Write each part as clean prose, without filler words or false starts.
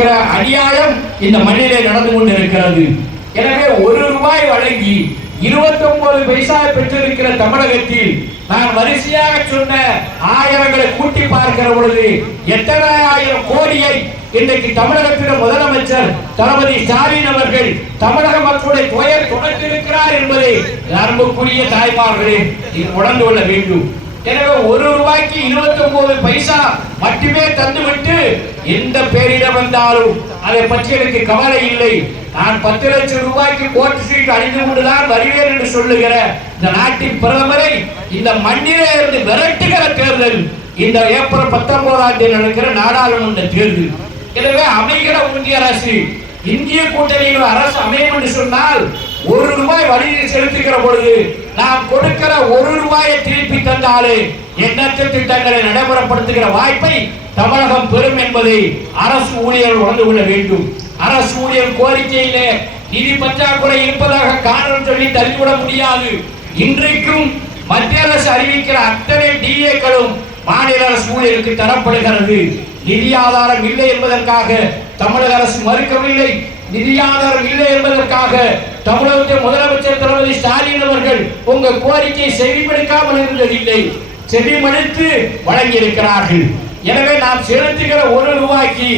இருக்கிற அநியாயம் இந்த மண்ணிலே நடந்து கொண்டிருக்கிறது. எனவே 1 ரூபாய் வழங்கி 29 பைசா பெற்றிருக்கிற தமிழகத்தில் நான் வரிசையாக சொன்ன ஆயிரங்களை கூட்டி பார்க்கிற பொழுது எத்தனை ஆயிரம் கோடியை இன்றைக்கு தமிழகத்தின் முதலமைச்சர் தளபதி ஸ்டாலின் அவர்கள் தமிழக மக்களுடைய துயர் துடைத்திருக்கிறார் என்பதை அன்புக்குரிய தாய்மார்களே உணர்ந்து கொள்ள வேண்டும். எனவே 1 ரூபாய்க்கு 29 பைசா மட்டுமே தந்துவிட்டு எந்த பேரிடம் வந்தாலும் அதை பற்றி எனக்கு கவலை இல்லை, நான் 10 லட்சம் ரூபாய்க்கு கோர்ட் சீட் அணிந்து கொண்டுதான் வருவேன் என்று சொல்லுகிற இந்த நாட்டின் பிரதமரை இந்த மண்ணிலே இருந்து விரட்டுகிற தேர்தல் இந்த ஏப்ரல் 19ஆம் தேதி நடக்கிற நாடாளுமன்ற தேர்தல். எனவே அமைகிற ஒன்றிய அரசு இந்திய கூட்டணியில் அரசு அமையும் என்று சொன்னால் 1 ரூபாய் வரியை செலுத்துகிற பொழுது நாம் கொடுக்கிற 1 ரூபாயை திருப்பி தந்தாலே எண்ணற்ற திட்டங்களை நடைமுறைப்படுத்துகிற வாய்ப்பை தமிழகம் பெறும் என்பதை அரசு ஊழியர்கள் உணர்ந்து கொள்ள வேண்டும். அரசு ஊழியர் கோரிக்கையிலே நிதி பற்றாக்குறை இருப்பதாக காரணம் சொல்லி தள்ளிவிட முடியாது. இன்றைக்கும் மத்திய அரசு அறிவிக்கிற அத்தனை டிஏக்களும் மாநில அரசு ஊழியருக்கு தரப்படுகிறது. நிதி ஆதாரம் இல்லை என்பதற்காக தமிழக அரசு மறுக்கவில்லை. நிதி ஆதாரம் இல்லை என்பதற்காக தமிழகத்தின் முதலமைச்சர் தளபதி ஸ்டாலின் அவர்கள் உங்க கோரிக்கை செவிமடுக்காமல் இருந்ததில்லை, செவிமடுத்து வழங்கி இருக்கிறார்கள். எனவே நாம் செலுத்துகிற 1 ரூபாய்க்கு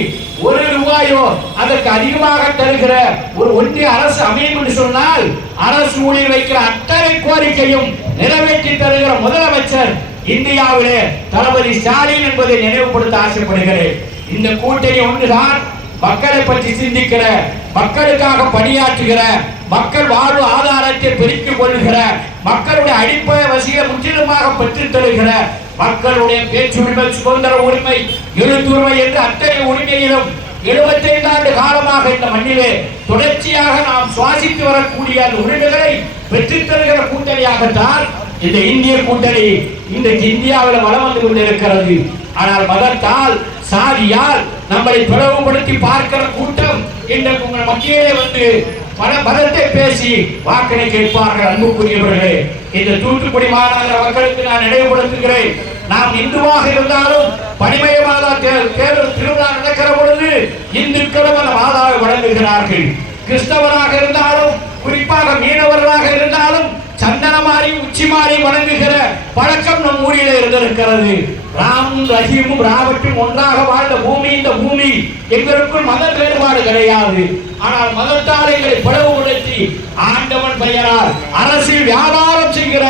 1 ரூபாயோ அதற்கு அதிகமாக தருகிற ஒரு ஒன்றிய அரசு அமையும் என்று சொன்னால் அரசு ஊழியர் வைக்கிற அத்தனை கோரிக்கையும் நிறைவேற்றி தருகிற முதலமைச்சர் இந்தியாவிலே தளபதி ஸ்டாலின் என்பதை நினைவுபடுத்த ஆசைப்படுகிறேன். இந்த கூட்டணி ஒன்றுதான் மக்களை பற்றி சிந்திக்கிற, மக்களுக்காக பணியாற்றுகிற, மக்கள் வாழ்வு ஆதாரத்தை பெருக்கிக் கொள்கிற, மக்களுடைய அடிப்படை வசதியை முற்றிலுமாக பெற்றுத் தருகிற, மக்களுடைய பேச்சுரிமை, சுதந்திர உரிமை, எழுத்துரிமை என்று அத்தனை உரிமையிலும் 75 ஆண்டு காலமாக இந்த மண்ணிலே தொடர்ச்சியாக நாம் சுவாசித்து வரக்கூடிய அந்த உரிமைகளை பெற்றுத் தருகிற கூட்டணியாகத்தான் இந்த இந்திய கூட்டணி இன்றைக்கு இந்தியாவில் வளம் வந்து கொண்டிருக்கிறது. ஆனால் மதத்தால் சாதியால் நம்மளை பிளவுபடுத்தி பார்க்கிற கூட்டம் இன்றைக்கு உங்கள் மத்தியிலே வந்து பல மதத்தை பேசி வாக்கினை கேட்பார்கள். அன்புக்குரியவர்களே, இந்த தூத்துக்குடி மாநகர மக்களுக்கு நான் நினைவுபடுத்துகிறேன். நாம் இந்துவாக இருந்தாலும் பனிமய மாதா தேர்தல் திருவிழா நடக்கிற பொழுது இந்துக்களும் அந்த மாதாவை வழங்குகிறார்கள். கிறிஸ்தவராக இருந்தாலும் குறிப்பாக மீனவர்களாக இருந்தாலும் சந்தனமாரி உச்சிமாரி வணங்குகிற பழக்கம் நம் ஊரில் இருந்திருக்கிறது. ராமும் ரஹீமும் ராபர்ட்டும் ஒன்றாக வாழ்ந்த பூமி இந்த பூமி. எங்களுக்குள் மத வேறுபாடு கிடையாது. ஆனால் மதத்தால் எங்களை பிளவுபடுத்தி ஆண்டவன் பெயரால் அரசியல் வியாபாரம் செய்கிற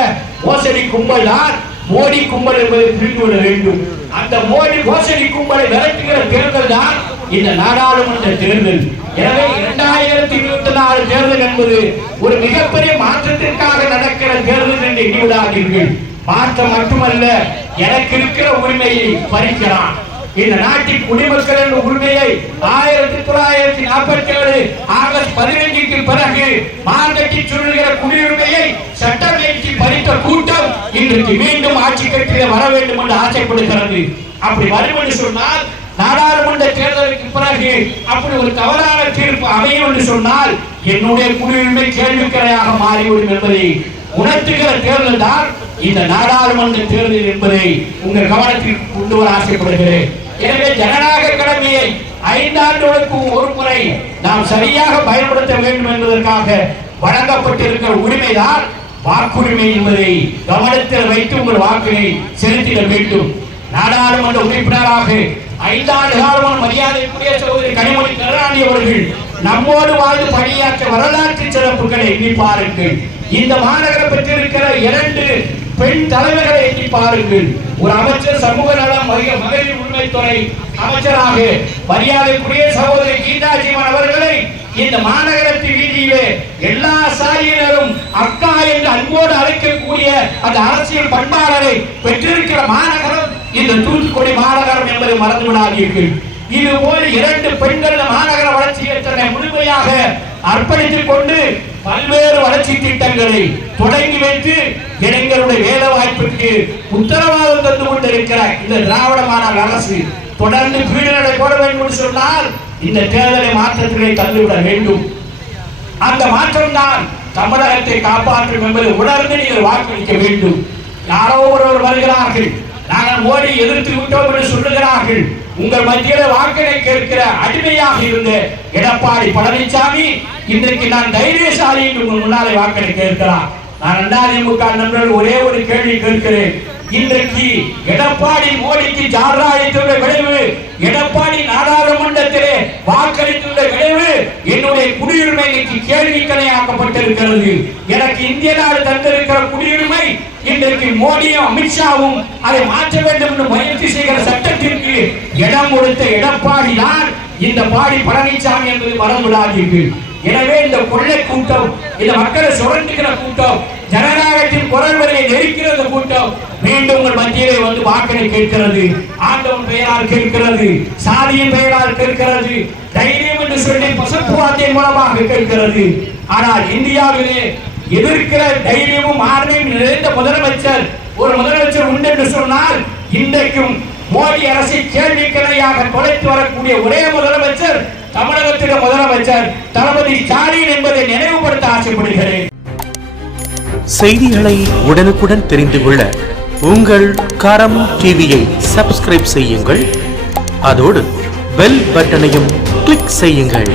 மோசடி கும்பல் தான் மோடி கும்பல் என்பதை புரிந்துவிட வேண்டும். அந்த மோடி மோசடி கும்பலை விரட்டுகிற தேர்தல் தான் இந்த நாடாளுமன்ற தேர்தல். எனவே 2024 தேர்தல் என்பது ஒரு மிகப்பெரிய மாற்றத்திற்காக நடக்கிற தேர்தல் என்று எண்ணிவிடாதீர்கள். மாற்றம் மட்டுமல்ல, எனக்கு இருக்கிற உரிமையை பறிக்கிறான். இந்த நாட்டின் குடிமக்கள் என்ற உரிமையை 1947 ஆகஸ்ட் 15க்கு பிறகு மார்க்கெட்டி சொல்லுகிற குடியுரிமையை சட்டமேற்றி பறித்த கூட்டம் இன்றைக்கு மீண்டும் ஆட்சி கட்டில வர வேண்டும் என்று ஆசைப்படுகிறது. அப்படி வரும் என்று சொன்னால் நாடாளுமன்ற தேர்தலுக்கு பிறகு அப்படி ஒரு தவறான தீர்ப்பு அமையும் என்று சொன்னால் என்னுடைய குடியுரிமை கேள்விக்குறையாக மாறிவிடும் என்பதை உணர்த்துகிற தேர்தல் தான் இந்த நாடாளுமன்ற தேர்தல் என்பதை உங்கள் கவனத்தில் கொண்டு வர ஆசைப்படுகிறேன். எனவே ஜனநாயக கடமையை 5 ஆண்டுகளுக்கு ஒரு முறை நாம் சரியாக பயன்படுத்த வேண்டும் என்பதற்காக வழங்கப்பட்டிருக்கிற உரிமைதான் வாக்குரிமை என்பதை கவனத்தில் வைத்து உங்கள் வாக்கினை செலுத்திட வேண்டும். நாடாளுமன்ற உறுப்பினராக 5 ஆண்டு காலமான மரியாதைக்குரிய சகோதரி கனிமொழி கருணாநிதி அவர்கள் நம்மோடு வாழ்ந்து பணியாற்ற வரலாற்று சிறப்புகளை எண்ணி பாருங்கள். இந்த மாநகரம் பெற்றிருக்கிற 2 பெண் தலைவர்களை எண்ணி பாருங்கள். ஒரு அமைச்சர் சமூக நலம் மகளிர் உரிமைத்துறை அமைச்சராக மரியாதைக்குரிய சகோதரி கீதாஜீவன் அவர்களை இந்த மாநகரத்தின் வீதியிலே எல்லா சாதியினரும் அக்கா என்று அன்போடு அழைக்கக்கூடிய அந்த அரசியல் பண்பாளரை பெற்றிருக்கிற மாநகரம் இந்த தூத்துக்குடி மாநகரம் என்பதை மறந்து விடாதீர்கள். இது போல 2 பெண்கள் மாநகர வளர்ச்சியை தன்னை முழுமையாக அர்ப்பணித்துக் கொண்டு பல்வேறு வளர்ச்சி திட்டங்களை தொடங்கி வைத்து இளைஞருடைய வேலை வாய்ப்புக்கு உத்தரவாதம் தந்து கொண்டிருக்கிற இந்த திராவிட மாடல் அரசு தொடர்ந்து பீடுகளை போட வேண்டும் என்று சொன்னால் இந்த தேர்தலை மாற்றத்திலே தந்துவிட வேண்டும். அந்த மாற்றம் தான் தமிழகத்தை காப்பாற்றும் என்பதை உணர்ந்து நீங்கள் வாக்களிக்க வேண்டும். யாரோ ஒருவர் வருகிறார்கள், நாங்கள் மோடி எதிர்த்து விட்டோம் என்று சொல்லுகிறார்கள். உங்கள் மத்தியில வாக்கினை கேட்கிற அடிமையாக இருந்த எடப்பாடி பழனிசாமி இன்றைக்கு நான் தைரியசாலி என்று முன்னாலே வாக்கினை கேட்கிறார். நான் அதிமுக நண்பர்கள் ஒரே ஒரு கேள்வி கேட்கிறேன். இன்றைக்கு எடப்பாடி மோடிக்கு ஜாராயத்துடைய விளைவு, எடப்பாடி நாடாளுமன்றத்திலே வாக்களித்துள்ள விளைவு, என்னுடைய குடியுரிமை இன்னைக்கு கேள்விக்கணையாக்கப்பட்டிருக்கிறது. எனக்கு இந்திய நாடு தந்திருக்கிற குடியுரிமை இன்றைக்கு மோடியும் அமித்ஷாவும் அதை மாற்ற வேண்டும் என்று முயற்சி செய்கிற சட்டத்திற்கு இடம் கொடுத்த எடப்பாடி தான் இந்த பாடி பழனிசாமி என்பது மறந்துவிடாதீர்கள். எனவே இந்த கொள்ளை கூட்டம், இந்த மக்களை சுரண்டுகிற கூட்டம், ஜனநாயகத்தின் குரல் வரையை நெருக்கிறது கூட்டம் மீண்டும் உங்கள் மத்தியிலே வந்து வாக்கினை கேட்கிறது. ஆண்டவன் பெயரால் கேட்கிறது, சாதியின் பெயரால் கேட்கிறது, தைரியம் என்று சொல்லி பசப்பு வார்த்தையின் மூலமாக கேட்கிறது. ஆனால் இந்தியாவிலே எதிர்க்கிற தைரியமும் ஆர்மையும் நிறைந்த முதலமைச்சர் ஒரு முதலமைச்சர் உண்டு என்று சொன்னால் இன்றைக்கும் மோடி அரசை கேள்விக்கணையாக தொலைத்து வரக்கூடிய ஒரே முதலமைச்சர் தமிழகத்தின் முதலமைச்சர் தளபதி ஸ்டாலின் என்பதை நினைவுபடுத்த ஆசைப்படுகிறேன். செய்திகளை உடனுக்குடன் தெரிந்து கொள்ள உங்கள் கரம் டிவியை சப்ஸ்கிரைப் செய்யுங்கள். அதோடு பெல் பட்டனையும் கிளிக் செய்யுங்கள்.